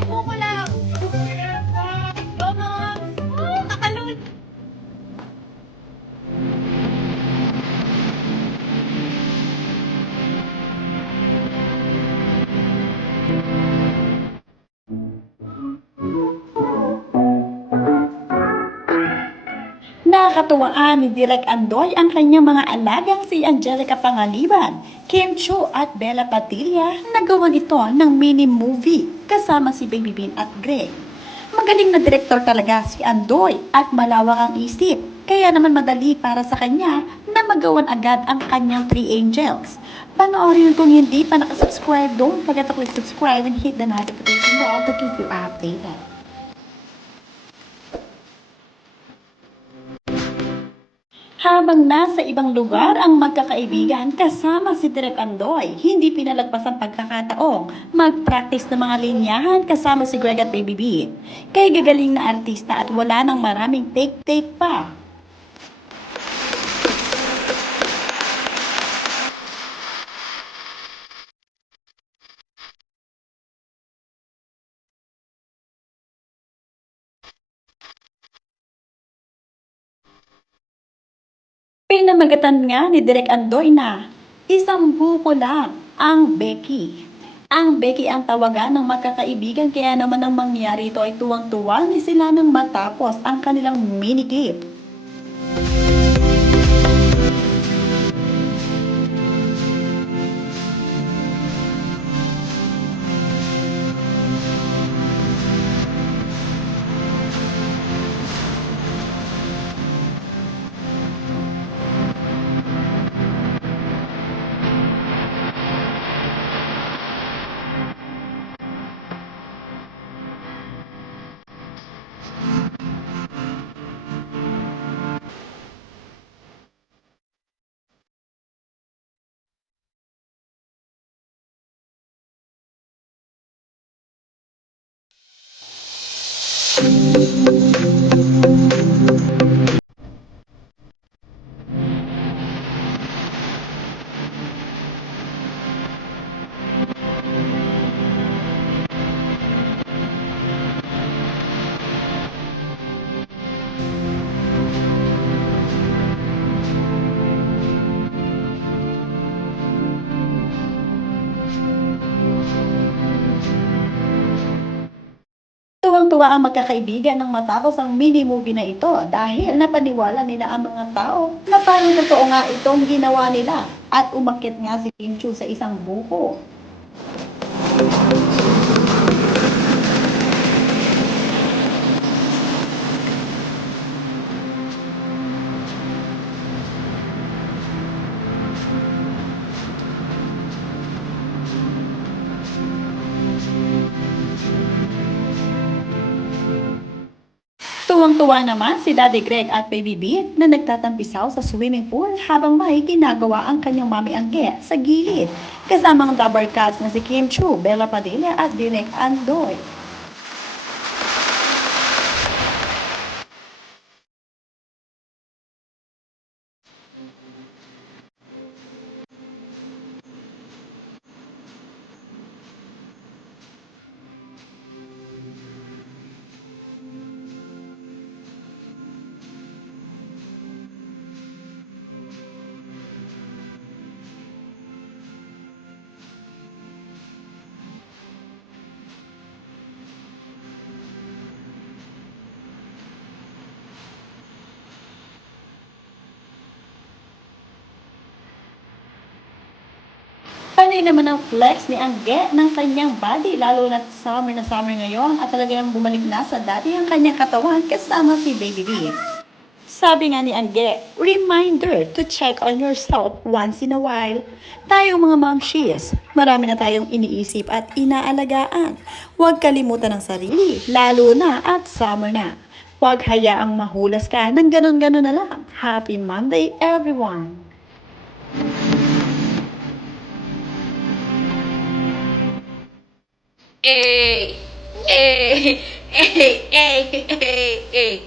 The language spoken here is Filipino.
Buko lang. Vamos. Tatalon. Nakakatuwaan ni Direk Andoy ang kanyang mga alagang si Angelica Pangaliban, Kim Chu at Bella Padilla na gawan ito ng mini-movie kasama si Baby Bean at Greg. Magaling na direktor talaga si Andoy at malawak ang isip, kaya naman madali para sa kanya na magawan agad ang kanyang Three Angels. Panoorin kung hindi pa nakasubscribe, don't forget to click subscribe and hit the notification bell to keep you updated. Habang nasa ibang lugar ang magkakaibigan kasama si Direk Andoy, hindi pinalagpas ang pagkakataong mag-practice ng mga linyahan kasama si Greg at Baby B. Kay gagaling na artista at wala nang maraming take-take pa. Pinamagatan nga ni Direk Andoy na isang buko lang ang Becky. Ang Becky ang tawagan ng magkakaibigan, kaya naman ang mangyari ito ay tuwang-tuwa ni sila nang matapos ang kanilang mini-game. Tuwang-tuwa ang magkakaibigan nang matapos ang mini-movie na ito dahil napaniwala nila ang mga tao na parang totoo nga itong ginawa nila at umakyat nga si Kim Chu sa isang buko. Tuwang-tuwa naman si Daddy Greg at Baby B na nagtatampisaw sa swimming pool habang may ginagawa ang kanyang mami Angge sa gilid, kasamang double cast na si Kim Chu, Bella Padilla at Direk Andoy. Panay naman ang flex ni Angge ng kanyang body, lalo na summer ngayon at talagang bumalik na sa dati ang kanyang katawan kasama si Baby B. Sabi nga ni Angge, reminder to check on yourself once in a while. Tayong mga momshies, marami na tayong iniisip at inaalagaan. Huwag kalimutan ang sarili, lalo na at summer na. Huwag hayaang mahulas ka ng ganun-ganun na lang. Happy Monday, everyone! Eh, eh, eh, eh, eh,